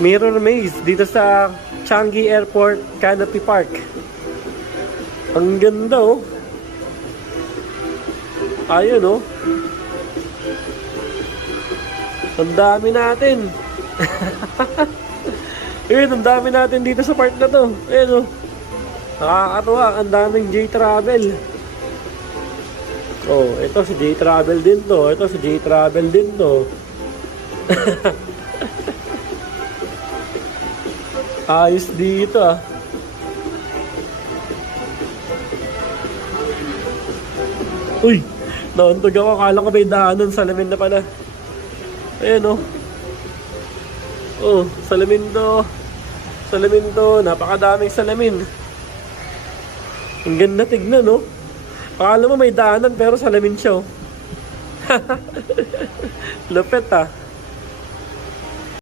Mirror maze dito sa Changi Airport Canopy Park. Ang ganda oh. Ayun oh. Ang dami natin. Ayun, ang dami natin dito sa park na to. Ayun oh. Nakakatuwa, ang daming J-Travel. Oh, ito si J-Travel din to. Ito si J-Travel din to. Ayos dito ah. Uy, nauntog ako. Akala ko may daanan. Salamin na pala. Ayan oh. Oh, salamin to. Salamin to. Napakadaming salamin. Ang ganda tignan no. Akala mo may daanan pero salamin siya oh. Lupet ah.